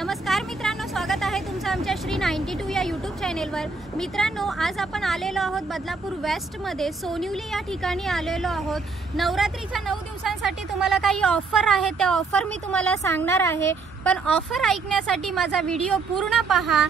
नमस्कार मित्रांनो, स्वागत आहे तुमचं आमच्या श्री 92 या यूट्यूब चॅनेलवर। मित्रांनो, आज आपण आलेलो आहोत बदलापूर वेस्टमध्ये सोनिवली या ठिकाणी आलेलो आहोत। नवरात्रीच्या 9 दिवसांसाठी तुम्हाला काही ऑफर आहे, त्या ऑफर मी तुम्हाला सांगणार आहे, पण ऑफर ऐकण्यासाठी माझा व्हिडिओ पूर्ण पहा।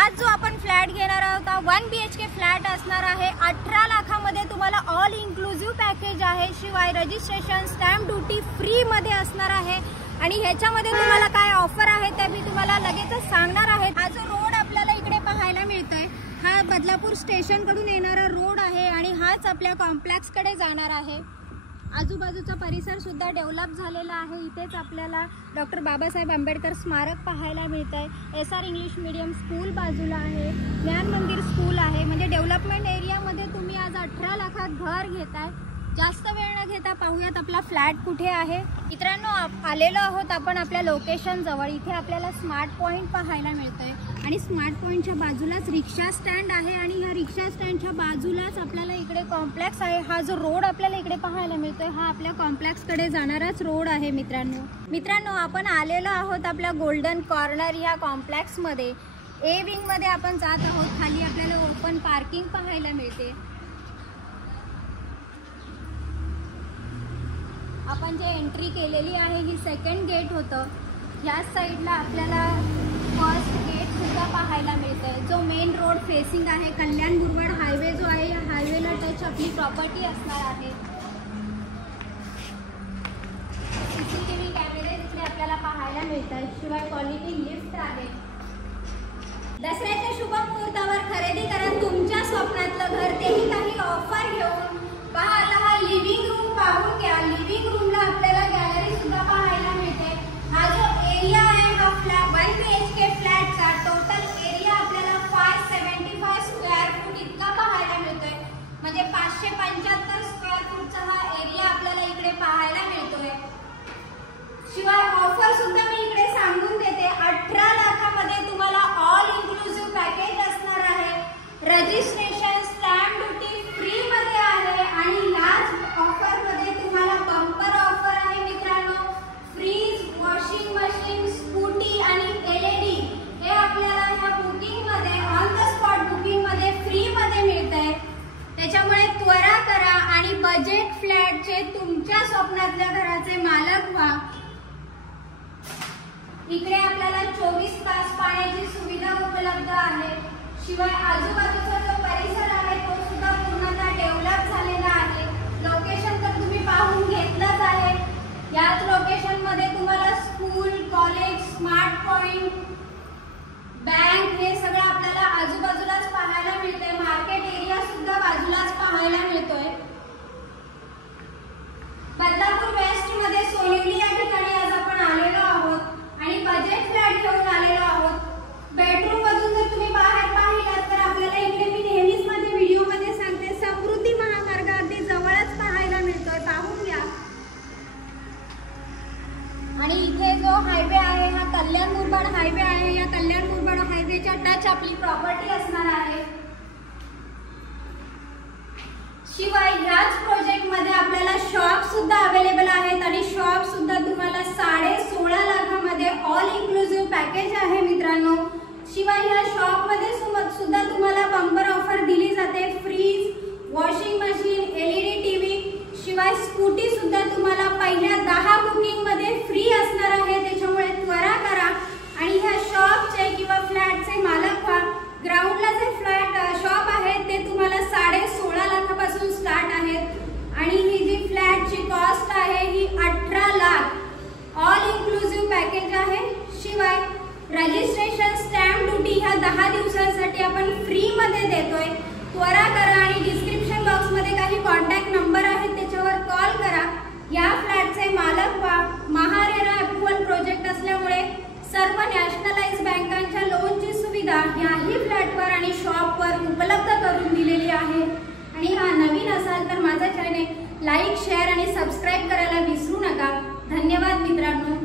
आज जो आपण फ्लॅट घेणार आहोत 1 BHK फ्लॅट असणार आहे। 18 लाखामध्ये तुम्हाला ऑल इन्क्लुसिव्ह पॅकेज आहे, शिवाय रजिस्ट्रेशन स्टॅम्प ड्युटी फ्री मध्ये असणार आहे। आणि ह्याच्यामध्ये तुम्हाला काय ऑफर आहे ते मी तुम्हाला लगेचच सांगणार आहे। हा जो रोड आपल्याला इकडे पाहायला मिळतोय हा बदलापूर स्टेशन कडून येणारा रोड आहे आणि हाच आपल्या कॉम्प्लेक्स कडे जाणार आहे। आजूबाजूचा परिसर सुद्धा डेव्हलप झालेला आहे। इथेच आपल्याला डॉक्टर बाबासाहेब आंबेडकर स्मारक पाहायला मिळतंय। SR इंग्लिश मीडियम स्कूल बाजूला आहे, ज्ञान मंदिर स्कूल आहे। म्हणजे डेव्हलपमेंट एरियामध्ये तुम्ही आज 18 लाखात घर घेताय। जास्त वेळ न घेता पाहूयात आपला फ्लॅट कुठे आहे। मित्रांनो, आलेलो आहोत आपण आपल्या लोकेशन जवळ। इथे आपल्याला स्मार्ट पॉइंट पाहायला मिळतोय आणि स्मार्ट पॉइंटच्या बाजूलाच रिक्षा स्टँड आहे आणि ह्या रिक्षा स्टँडच्या बाजूलाच आपल्याला इकडे कॉम्प्लेक्स आहे। हा जो रोड आपल्याला इकडे पाहायला मिळतोय हा आपल्या कॉम्प्लेक्स कडे जाणाराच रोड आहे। मित्रांनो, आपण आलेलो आहोत आपल्या गोल्डन कॉर्नर या कॉम्प्लेक्स मध्ये। A विंग मध्ये आपण जात आहोत। खाली आपल्याला ओपन पार्किंग पाहायला मिळते। आपण जे एंट्री केलेली आहे ही सेकंड गेट होतं। या साईडला आपल्याला फर्स्ट गेट सुद्धा पाहायला मिळतंय, जो मेन रोड फेसिंग आहे। कल्याण मुरबाड हायवे जो आहे या हायवेला टच आपली प्रॉपर्टी असणार आहे। CCTV कॅमेरे इथे आपल्याला पाहायला मिळतात, शिवाय क्वालिटी लिफ्ट आहे। दसऱ्याच्या शुभ मुहूर्तावर खरेदी करा तुमच्या स्वप्नातलं घर, तेही काही ऑफर घेऊन। पाहायला हा लिव्हिंग रूम पाहून घ्या। लिव्हिंग रूमला आपल्याला गॅलरी सुद्धा पाहायला मिळते। हा जो एरिया आहे हा 1 BHK फ्लॅटचा टोटल एरिया आपल्याला 575 स्क्वेअर फूट इतका पाहायला मिळतोय। म्हणजे 575 स्क्वेअर फूटचा हा एरिया आपल्याला इकडे पाहायला मिळतोय। शिवाय ऑफर सुद्धा मी इकडे सांगून देते, 18 लाखामध्ये तुम्हाला ऑल इन्क्लुसिव्ह पॅकेज असणार आहे। रजिस्ट्रेशन स्टॅम्प ड्युटी फ्री मध्ये आहे आणि याच ऑफर मध्ये तुम्हाला बंपर ऑफर आहे मित्रांनो। फ्रीज, वॉशिंग मशीन, स्कूटी आणि LED हे आपल्याला ह्या बुकिंग मध्ये ऑन द स्पॉट बुकिंग मध्ये फ्री मध्ये मिळतंय। त्याच्यामुळे त्वरा करा आणि बजेट फ्लॅटचे तुमच्या स्वप्नातल्या घराचे मालक व्हा। इकडे आपल्याला 24 तास पाण्याची सुविधा उपलब्ध आहे। शिवाय आजूबाजूचा जो परिसर आहे तो सुद्धा पूर्णतः डेव्हलप झालेला आहे। लोकेशन तर तुम्ही पाहून घेतलंच आहे। याच लोकेशन मध्ये तुम्हाला school, college, smart point, bank हे सगळं आपल्याला आजूबाजूलाच पाहायला मिळते। मार्केट एरिया सुद्धा बाजूलाच पाहायला मिळतोय। बदलापूर वेस्ट मध्ये सोनिवली या ठिकाणी आज आपण आलेलो आहोत आणि बजेट फ्लॅट घेऊन आलेलो आहोत। बेडरूम मधून जर तुम्ही बाहेर पाहिलात तर आपल्याला इकडे मी नेहमीच माझ्या व्हिडिओ मध्ये सांगते, समृद्धी महामार्ग अगदी जवळच पाहायला मिळतोय, पाहून घ्या। आणि इथे जो हायवे आहे हा कल्याण मुरबाड हायवे आहे। या कल्याण मुरबाड हायवेच्या टच आपली प्रॉपर्टी असणार आहे। शिवाय ह्याच प्रोजेक्ट मध्ये आपल्याला शॉप सुद्धा अवेलेबल आहेत आणि शॉप सुद्धा तुम्हाला 16.5 लाखामध्ये ऑल इन्क्लुसिव्ह पॅकेज आहे मित्रांनो। शिवाय ह्या शॉप मध्ये सुद्धा तुम्हाला बंपर ऑफर दिली जाते। Fridge, washing machine, LED TV शिवाय स्कूटी सुद्धा तुम्हाला पहिल्या 10 बुकिंग मध्ये फ्री असणार आहे। त्याच्यामुळे त्वरा करा आणि ह्या शॉपचे किंवा फ्लॅटचे मालक व्हा। ग्राउंडला जे फ्लॅट शॉप आहेत ते तुम्हाला 16.5 लाखापासून स्टार्ट आहेत आणि ही जी फ्लॅटची कॉस्ट आहे ही 18 लाख ऑल इन्क्लुसिव्ह पॅकेज आहे। शिवाय रजिस्ट्रेशन स्टॅम्प ड्युटी ह्या 10 दिवसांसाठी आपण फ्री मध्ये देतोय। त्वरा करा आणि डिस्क्रिप्शन बॉक्स मध्ये काही कॉन्टॅक्ट नंबर आहेत त्याच्यावर कॉल करा। या फ्लॅटचे मालक व्हा। महारेरा अप्रूव्हल प्रोजेक्ट असल्यामुळे सर्व नॅशनलाइज बँकांच्या लोनची सुविधा याही फ्लॅटवर आणि शॉपवर उपलब्ध करून दिलेली आहे। आणि हा नवीन असाल तर माझा चॅनेल लाईक, शेअर आणि सबस्क्राईब करायला विसरू नका। धन्यवाद मित्रांनो।